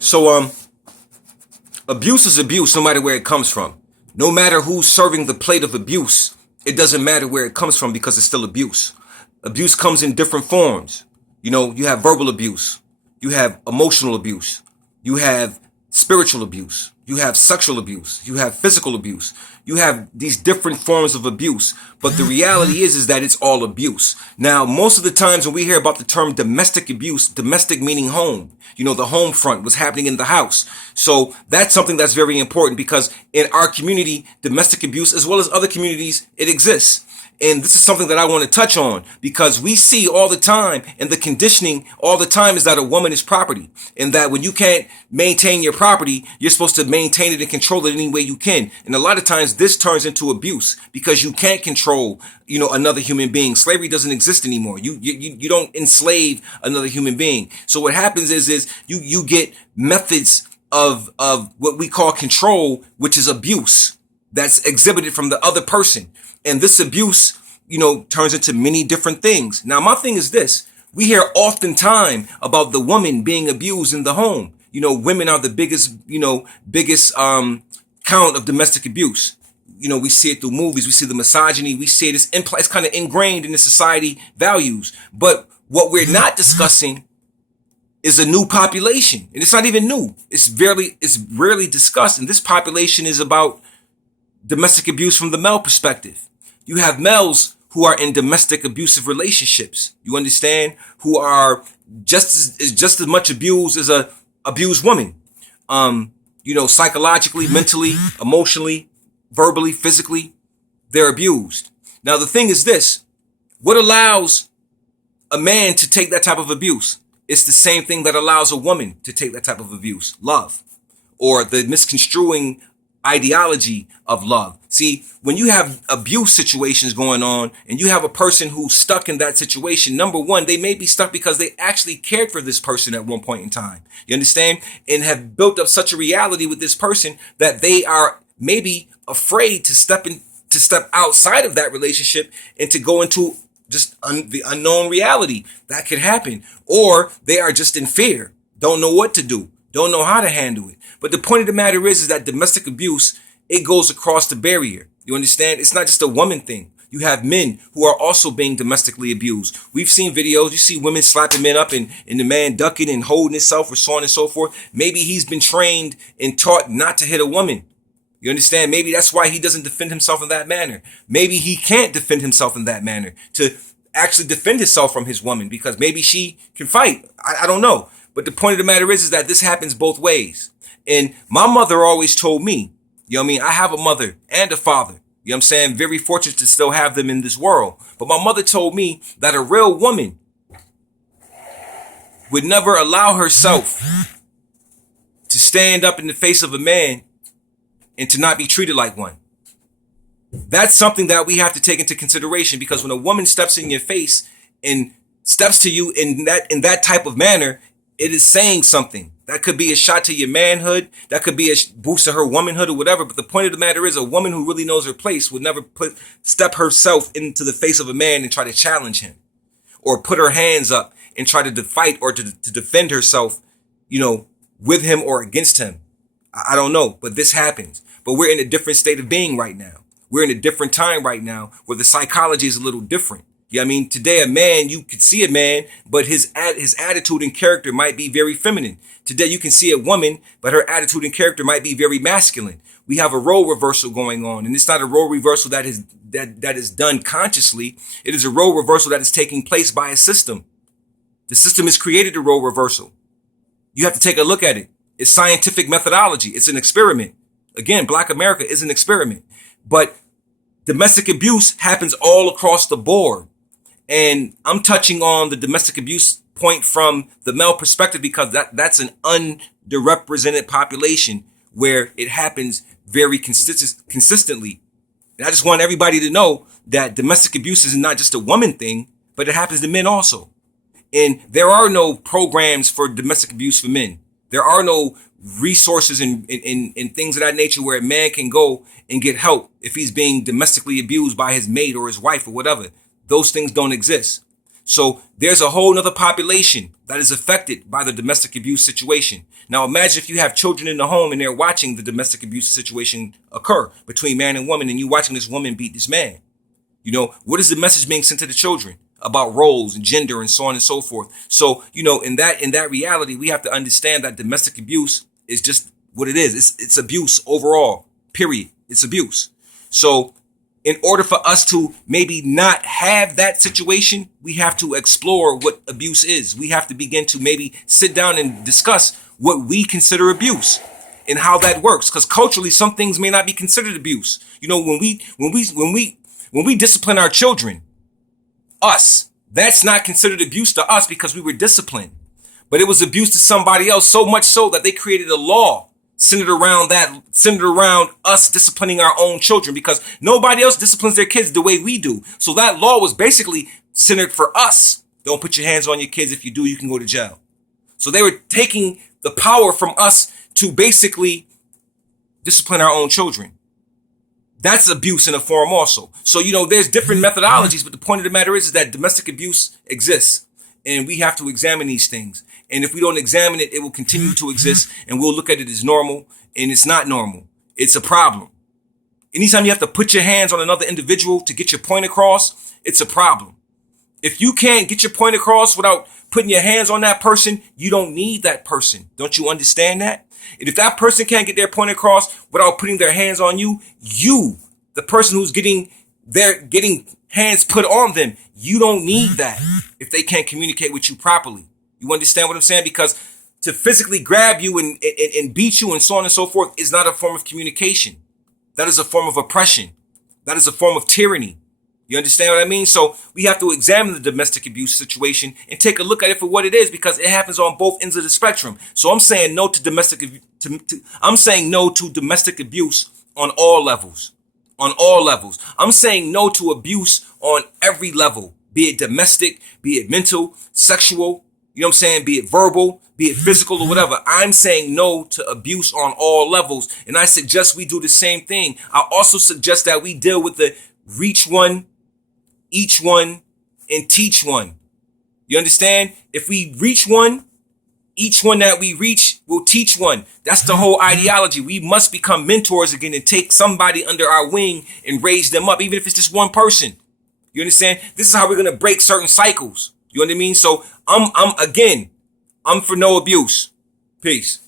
So abuse is abuse no matter where it comes from. No matter who's serving the plate of abuse, it doesn't matter where it comes from because it's still abuse. Abuse comes in different forms. You have verbal abuse, you have emotional abuse, you have spiritual abuse, you have sexual abuse, you have physical abuse. You have these different forms of abuse, but the reality is that it's all abuse. Now, most of the times when we hear about the term domestic abuse, domestic meaning home, the home front, what's happening in the house. So that's something that's very important because in our community, domestic abuse, as well as other communities, it exists. And this is something that I want to touch on because we see all the time, and the conditioning all the time is that a woman is property, and that when you can't maintain your property, you're supposed to maintain it and control it any way you can. And a lot of times this turns into abuse because you can't control, another human being. Slavery doesn't exist anymore. You don't enslave another human being. So what happens is you get methods of what we call control, which is abuse that's exhibited from the other person. And this abuse, turns into many different things. Now, my thing is this. We hear oftentimes about the woman being abused in the home. Women are the biggest count of domestic abuse. We see it through movies. We see the misogyny. We see it. It's kind of ingrained in the society values. But what we're not discussing is a new population. And it's not even new. It's rarely discussed. And this population is about domestic abuse from the male perspective. You have males who are in domestic abusive relationships. You understand? Who are just as much abused as a abused woman. Psychologically, mentally, emotionally, verbally, physically, they're abused. Now the thing is this: what allows a man to take that type of abuse? It's the same thing that allows a woman to take that type of abuse: love, or the misconstruing ideology of love. See, when you have abuse situations going on and you have a person who's stuck in that situation, number one, they may be stuck because they actually cared for this person at one point in time. You understand? And have built up such a reality with this person that they are maybe afraid to step outside of that relationship and to go into just the unknown reality that could happen. Or they are just in fear, don't know what to do, don't know how to handle it. But the point of the matter is that domestic abuse, it goes across the barrier. You understand? It's not just a woman thing. You have men who are also being domestically abused. We've seen videos. You see women slapping men up and the man ducking and holding himself or so on and so forth. Maybe he's been trained and taught not to hit a woman. You understand? Maybe that's why he doesn't defend himself in that manner. Maybe he can't defend himself in that manner to actually defend himself from his woman because maybe she can fight. I don't know. But the point of the matter is that this happens both ways. And my mother always told me, I have a mother and a father. I'm saying? Very fortunate to still have them in this world. But my mother told me that a real woman would never allow herself to stand up in the face of a man and to not be treated like one. That's something that we have to take into consideration because when a woman steps in your face and steps to you in that type of manner, it is saying something. That could be a shot to your manhood. That could be a boost to her womanhood or whatever. But the point of the matter is a woman who really knows her place would never step herself into the face of a man and try to challenge him or put her hands up and try to fight or to defend herself, with him or against him. I don't know, but this happens. But we're in a different state of being right now. We're in a different time right now where the psychology is a little different. Today a man, you could see a man, but his attitude and character might be very feminine. Today you can see a woman, but her attitude and character might be very masculine. We have a role reversal going on, and it's not a role reversal that is done consciously. It is a role reversal that is taking place by a system. The system has created a role reversal. You have to take a look at it. It's scientific methodology. It's an experiment. Again, Black America is an experiment, but domestic abuse happens all across the board. And I'm touching on the domestic abuse point from the male perspective because that's an underrepresented population where it happens very consistently. And I just want everybody to know that domestic abuse is not just a woman thing, but it happens to men also. And there are no programs for domestic abuse for men. There are no resources and things of that nature where a man can go and get help if he's being domestically abused by his mate or his wife or whatever. Those things don't exist. So there's a whole nother population that is affected by the domestic abuse situation. Now imagine if you have children in the home and they're watching the domestic abuse situation occur between man and woman, and you watching this woman beat this man. You know, what is the message being sent to the children about roles and gender and so on and so forth? So, you know, in that reality, we have to understand that domestic abuse is just what it is. It's abuse overall, period. It's abuse. So in order for us to maybe not have that situation, we have to explore what abuse is. We have to begin to maybe sit down and discuss what we consider abuse and how that works. Because culturally, some things may not be considered abuse. You know, when we discipline our children, that's not considered abuse to us because we were disciplined. But it was abuse to somebody else, so much so that they created a law centered around us disciplining our own children, because nobody else disciplines their kids the way we do. So that law was basically centered for us. Don't put your hands on your kids. If you do, you can go to jail. So they were taking the power from us to basically discipline our own children. That's abuse in a form also. So, you know, there's different methodologies, but the point of the matter is that domestic abuse exists, and we have to examine these things. And if we don't examine it, it will continue to exist, and we'll look at it as normal, and it's not normal. It's a problem. Anytime you have to put your hands on another individual to get your point across, it's a problem. If you can't get your point across without putting your hands on that person, you don't need that person. Don't you understand that? And if that person can't get their point across without putting their hands on you, the person who's getting hands put on them, you don't need that if they can't communicate with you properly. You understand what I'm saying? Because to physically grab you and beat you and so on and so forth is not a form of communication. That is a form of oppression. That is a form of tyranny. You understand what I mean? So we have to examine the domestic abuse situation and take a look at it for what it is, because it happens on both ends of the spectrum. So I'm saying no to domestic abuse on all levels. On all levels. I'm saying no to abuse on every level, be it domestic, be it mental, sexual, you know what I'm saying? Be it verbal, be it physical or whatever. I'm saying no to abuse on all levels. And I suggest we do the same thing. I also suggest that we deal with the reach one, each one, and teach one. You understand? If we reach one, each one that we reach will teach one. That's the whole ideology. We must become mentors again and take somebody under our wing and raise them up, even if it's just one person. You understand? This is how we're going to break certain cycles. You know what I mean? So I'm for no abuse. Peace.